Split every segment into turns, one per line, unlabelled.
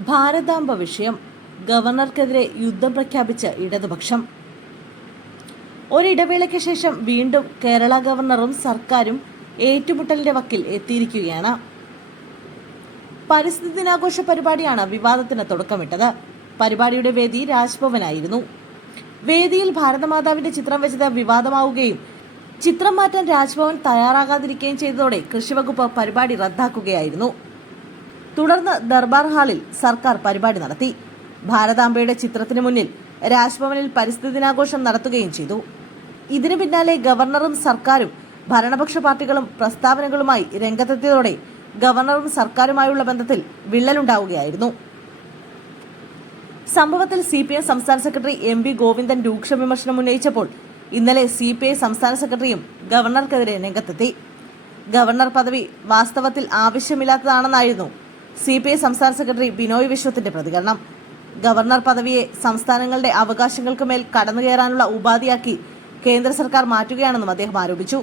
ഭാരതാംബ വിഷയം ഗവർണർക്കെതിരെ യുദ്ധം പ്രഖ്യാപിച്ച് ഇടതുപക്ഷം. ഒരിടവേളയ്ക്ക് ശേഷം വീണ്ടും കേരള ഗവർണറും സർക്കാരും ഏറ്റുമുട്ടലിന്റെ വക്കിൽ എത്തിയിരിക്കുകയാണ്. പരിസ്ഥിതി ദിനാഘോഷ പരിപാടിയാണ് വിവാദത്തിന് തുടക്കമിട്ടത്. പരിപാടിയുടെ വേദി രാജ്ഭവനായിരുന്നു. വേദിയിൽ ഭാരതമാതാവിന്റെ ചിത്രം വെച്ചത് വിവാദമാവുകയും ചിത്രം മാറ്റാൻ രാജ്ഭവൻ തയ്യാറാകാതിരിക്കുകയും ചെയ്തതോടെ കൃഷിവകുപ്പ് പരിപാടി റദ്ദാക്കുകയായിരുന്നു. തുടർന്ന് ദർബാർ ഹാളിൽ സർക്കാർ പരിപാടി നടത്തി. ഭാരതാംബയുടെ ചിത്രത്തിന് മുന്നിൽ രാജ്ഭവനിൽ പരിസ്ഥിതി ദിനാഘോഷം നടത്തുകയും ചെയ്തു. ഇതിനു പിന്നാലെ ഗവർണറും സർക്കാരും ഭരണപക്ഷ പാർട്ടികളും പ്രസ്താവനകളുമായി രംഗത്തെത്തിയതോടെ ഗവർണറും സർക്കാരുമായുള്ള ബന്ധത്തിൽ വിള്ളലുണ്ടാവുകയായിരുന്നു. സംഭവത്തിൽ സി പി എം സംസ്ഥാന സെക്രട്ടറി എം വി ഗോവിന്ദൻ രൂക്ഷ വിമർശനം ഉന്നയിച്ചപ്പോൾ ഇന്നലെ സി പി ഐ സംസ്ഥാന സെക്രട്ടറിയും ഗവർണർക്കെതിരെ രംഗത്തെത്തി. ഗവർണർ പദവി വാസ്തവത്തിൽ ആവശ്യമില്ലാത്തതാണെന്നായിരുന്നു സി പി ഐ സംസ്ഥാന സെക്രട്ടറി ബിനോയ് വിശ്വത്തിന്റെ പ്രതികരണം. ഗവർണർ പദവിയെ സംസ്ഥാനങ്ങളുടെ അവകാശങ്ങൾക്ക് മേൽ കടന്നുകയറാനുള്ള ഉപാധിയാക്കി കേന്ദ്ര സർക്കാർ മാറ്റുകയാണെന്നും അദ്ദേഹം ആരോപിച്ചു.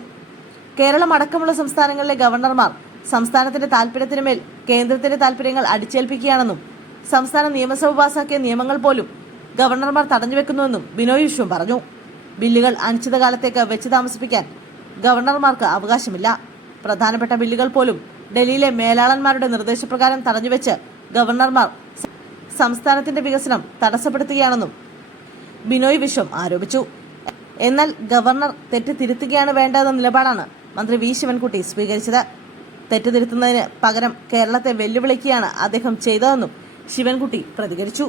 കേരളം അടക്കമുള്ള സംസ്ഥാനങ്ങളിലെ ഗവർണർമാർ സംസ്ഥാനത്തിന്റെ താൽപര്യത്തിന് മേൽ കേന്ദ്രത്തിന്റെ താൽപര്യങ്ങൾ അടിച്ചേൽപ്പിക്കുകയാണെന്നും സംസ്ഥാന നിയമസഭ പാസാക്കിയ നിയമങ്ങൾ പോലും ഗവർണർമാർ തടഞ്ഞുവെക്കുന്നുവെന്നും ബിനോയ് വിശ്വം പറഞ്ഞു. ബില്ലുകൾ അനിശ്ചിതകാലത്തേക്ക് വെച്ച് താമസിപ്പിക്കാൻ ഗവർണർമാർക്ക് അവകാശമില്ല. പ്രധാനപ്പെട്ട ബില്ലുകൾ പോലും ഡൽഹിയിലെ മേലാളന്മാരുടെ നിർദ്ദേശപ്രകാരം തടഞ്ഞുവെച്ച് ഗവർണർമാർ സംസ്ഥാനത്തിന്റെ വികസനം തടസ്സപ്പെടുത്തുകയാണെന്നും ബിനോയ് വിശ്വം ആരോപിച്ചു. എന്നാൽ ഗവർണർ തെറ്റ് തിരുത്തുകയാണ് വേണ്ടതെന്ന നിലപാടാണ് മന്ത്രി വി. ശിവൻകുട്ടി സ്വീകരിച്ചത്. തെറ്റ് തിരുത്തുന്നതിന് പകരം കേരളത്തെ വെല്ലുവിളിക്കുകയാണ് അദ്ദേഹം ചെയ്തതെന്നും ശിവൻകുട്ടി പ്രതികരിച്ചു.